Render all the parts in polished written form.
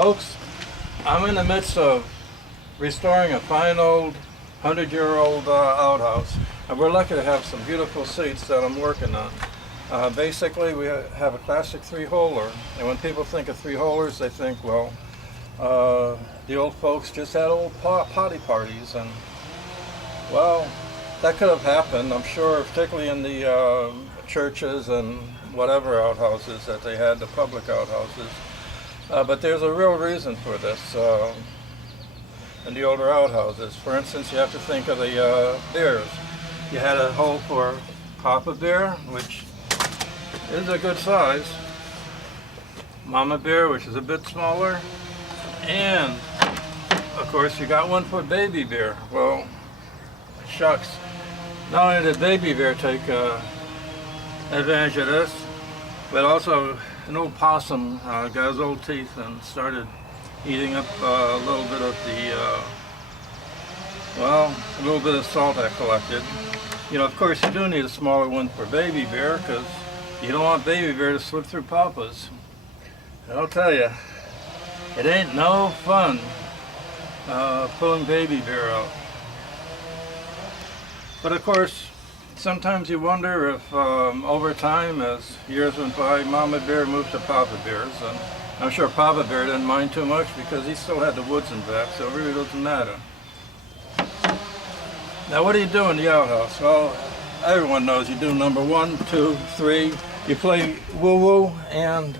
folks. I'm in the midst of restoring a fine old 100-year-old outhouse, and we're lucky to have some beautiful seats that I'm working on. Basically, we have a classic three-holer, and when people think of three-holers, they think, well, the old folks just had old potty parties, and well, that could have happened, I'm sure, particularly in the churches and whatever outhouses that they had, the public outhouses. But there's a real reason for this in the older outhouses. For instance, you have to think of the beers. You had a hole for Papa beer, which is a good size, Mama beer, which is a bit smaller, and of course you got one for baby beer. Well, shucks, not only did baby beer take advantage of this, but also an old possum got his old teeth and started eating up a little bit of the, a little bit of salt I collected. You know, of course, you do need a smaller one for baby beer because you don't want baby beer to slip through Papa's. And I'll tell you, it ain't no fun pulling baby beer out. But of course, sometimes you wonder if over time, as years went by, Mama beer moved to Papa beers, and I'm sure Papa bear didn't mind too much because he still had the woods in back, so it really doesn't matter. Now, what do you do in the outhouse? Well, everyone knows you do number 1, 2, 3. You play woo-woo, and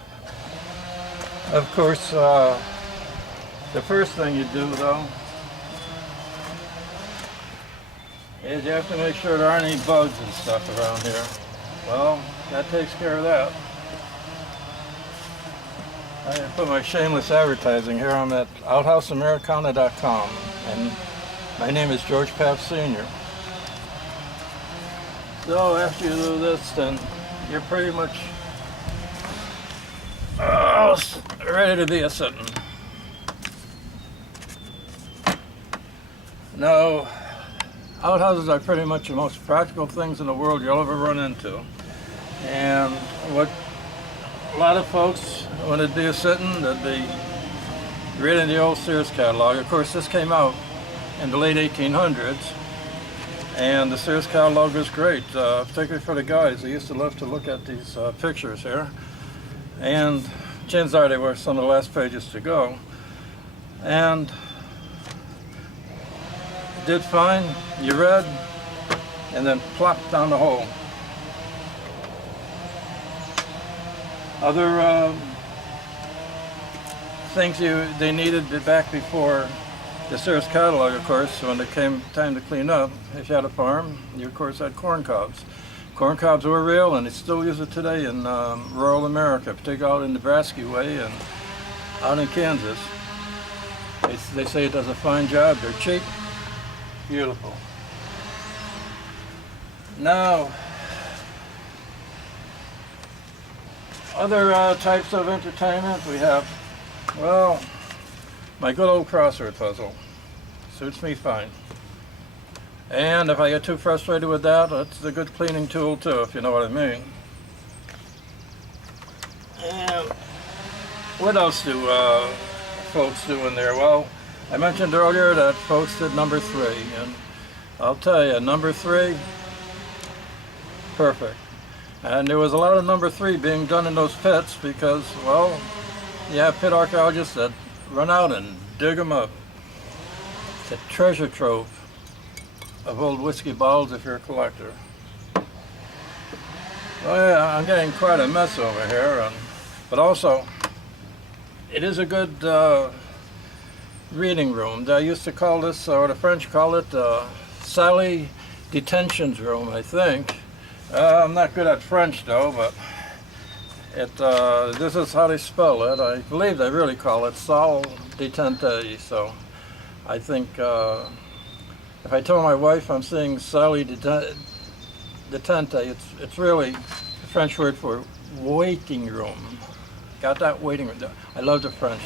of course, the first thing you do, though, is you have to make sure there aren't any bugs and stuff around here. Well, that takes care of that. I put my shameless advertising here. I'm at outhouseamericana.com, and my name is George Papp Sr. So after you do this, then you're pretty much ready to be a sitting. Now, outhouses are pretty much the most practical things in the world you'll ever run into. And what a lot of folks, when it'd be a sitting, they'd be reading the old Sears catalog. Of course, this came out in the late 1800s, and the Sears catalog was great, particularly for the guys. They used to love to look at these pictures here, and chances are they were some of the last pages to go. And did fine, you read, and then plop down the hole. Other things they needed back before the Sears catalog, of course, when it came time to clean up, if you had a farm, you of course had corn cobs. Corn cobs were real, and they still use it today in rural America, particularly out in Nebraska way and out in Kansas. They say it does a fine job. They're cheap. Beautiful. Now, other types of entertainment we have, well, my good old crossword puzzle. Suits me fine. And if I get too frustrated with that, it's a good cleaning tool too, if you know what I mean. And what else do folks do in there? Well, I mentioned earlier that folks did number 3, and I'll tell you, number 3, perfect. And there was a lot of number 3 being done in those pits because, well, you have pit archaeologists that run out and dig them up. It's a treasure trove of old whiskey bottles if you're a collector. Well, yeah, I'm getting quite a mess over here, but also, it is a good reading room. They used to call this, or the French call it, Sally Detention's room, I think. I'm not good at French though, but this is how they spell it. I believe they really call it Salle Detente, so I think if I tell my wife I'm seeing Sally Detente, it's really the French word for waiting room. Got that, waiting room. I love the French.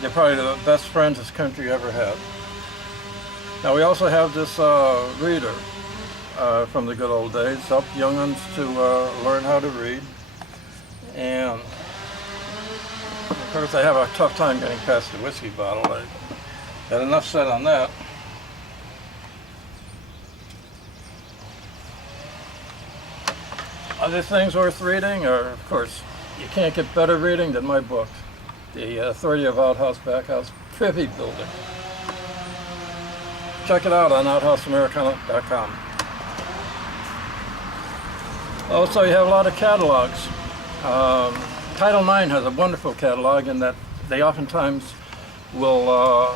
They're probably the best friends this country ever had. Now we also have this reader from the good old days, help young'uns to learn how to read. And Of course, I have a tough time getting past the whiskey bottle. I got enough said on that. Other things worth reading are, of course, you can't get better reading than my book, The Authority of Outhouse Backhouse Privy Building. Check it out on outhouseamericana.com. Also, you have a lot of catalogs. Title IX has a wonderful catalog in that they oftentimes will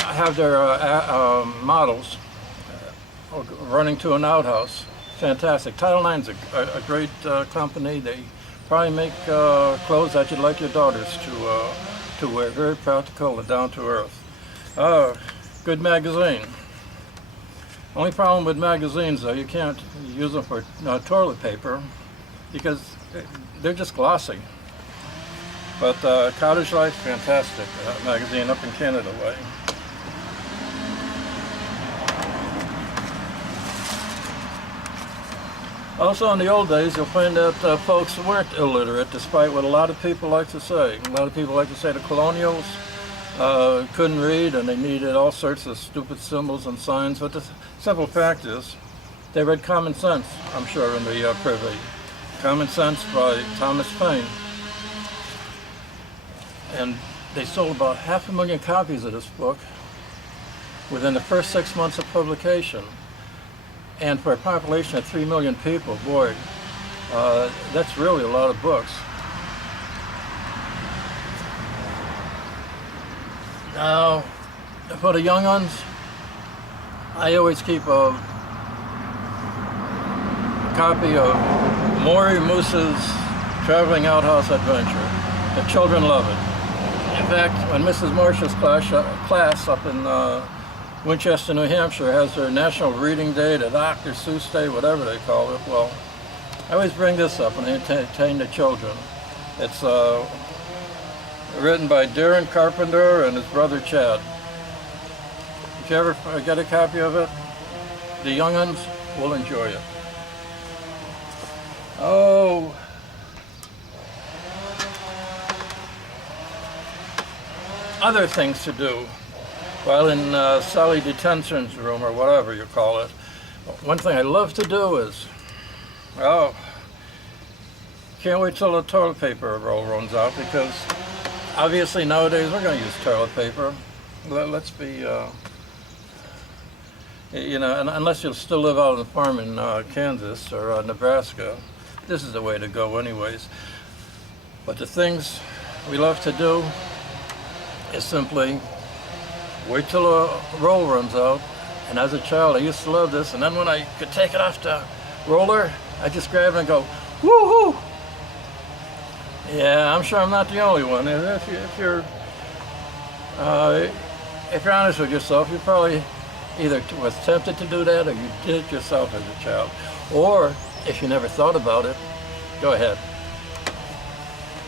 have their models running to an outhouse. Fantastic. Title IX's a great company. They probably make clothes that you'd like your daughters to wear. Very practical and down to earth. Good magazine. Only problem with magazines, though, you can't use them for toilet paper because they're just glossy. But Cottage Life, fantastic magazine up in Canada way. Also, in the old days, you'll find that folks weren't illiterate, despite what a lot of people like to say. A lot of people like to say the colonials couldn't read and they needed all sorts of stupid symbols and signs, but the simple fact is they read Common Sense, I'm sure, in the Privy. Common Sense by Thomas Paine. And they sold about 500,000 copies of this book within the first 6 months of publication. And for a population of 3 million people, boy, that's really a lot of books. Now, for the young ones, I always keep a copy of Maury Moose's Traveling Outhouse Adventure. The children love it. In fact, when Mrs. Marshall's class up in Winchester, New Hampshire has their National Reading Day, the Dr. Seuss Day, whatever they call it, well, I always bring this up and entertain the children. It's written by Darren Carpenter and his brother Chad. If you ever get a copy of it, the young ones will enjoy it. Oh, other things to do while in Sally Detention's room, or whatever you call it. One thing I love to do is, can't wait till the toilet paper roll runs out, because obviously nowadays we're going to use toilet paper. Let's be, unless you'll still live out on the farm in Kansas or Nebraska, this is the way to go anyways. But the things we love to do is simply wait till a roll runs out. And as a child, I used to love this. And then when I could take it off the roller, I just grab it and go, woohoo! Yeah, I'm sure I'm not the only one. If you're honest with yourself, you probably either was tempted to do that or you did it yourself as a child. Or if you never thought about it, go ahead.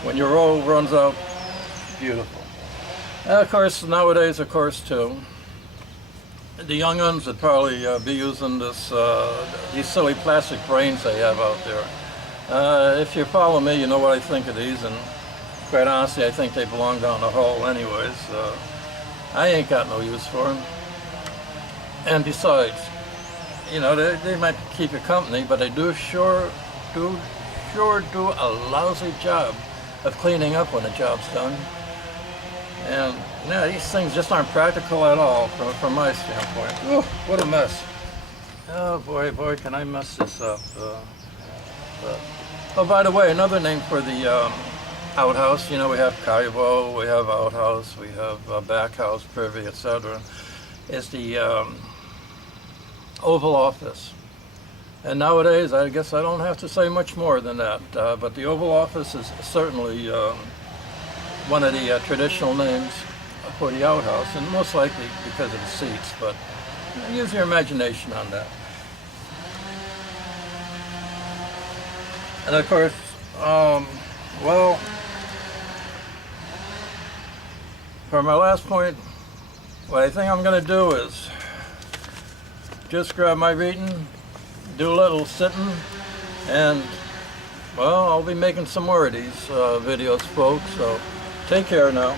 When your roll runs out, beautiful. And of course, nowadays, too, the young ones would probably be using these silly plastic brains they have out there. If you follow me, you know what I think of these, and quite honestly, I think they belong down the hole anyways. I ain't got no use for them. And besides, they might keep you company, but they sure do a lousy job of cleaning up when the job's done. And these things just aren't practical at all from my standpoint. Ooh, what a mess. Oh boy, can I mess this up. Oh, by the way, another name for the outhouse, we have Kaivo, we have outhouse, we have backhouse, privy, etc., is the Oval Office. And nowadays, I guess I don't have to say much more than that, but the Oval Office is certainly one of the traditional names for the outhouse, and most likely because of the seats, but use your imagination on that. And of course, for my last point, what I think I'm going to do is just grab my reading, do a little sitting, and I'll be making some more of these videos, folks, so Take care now.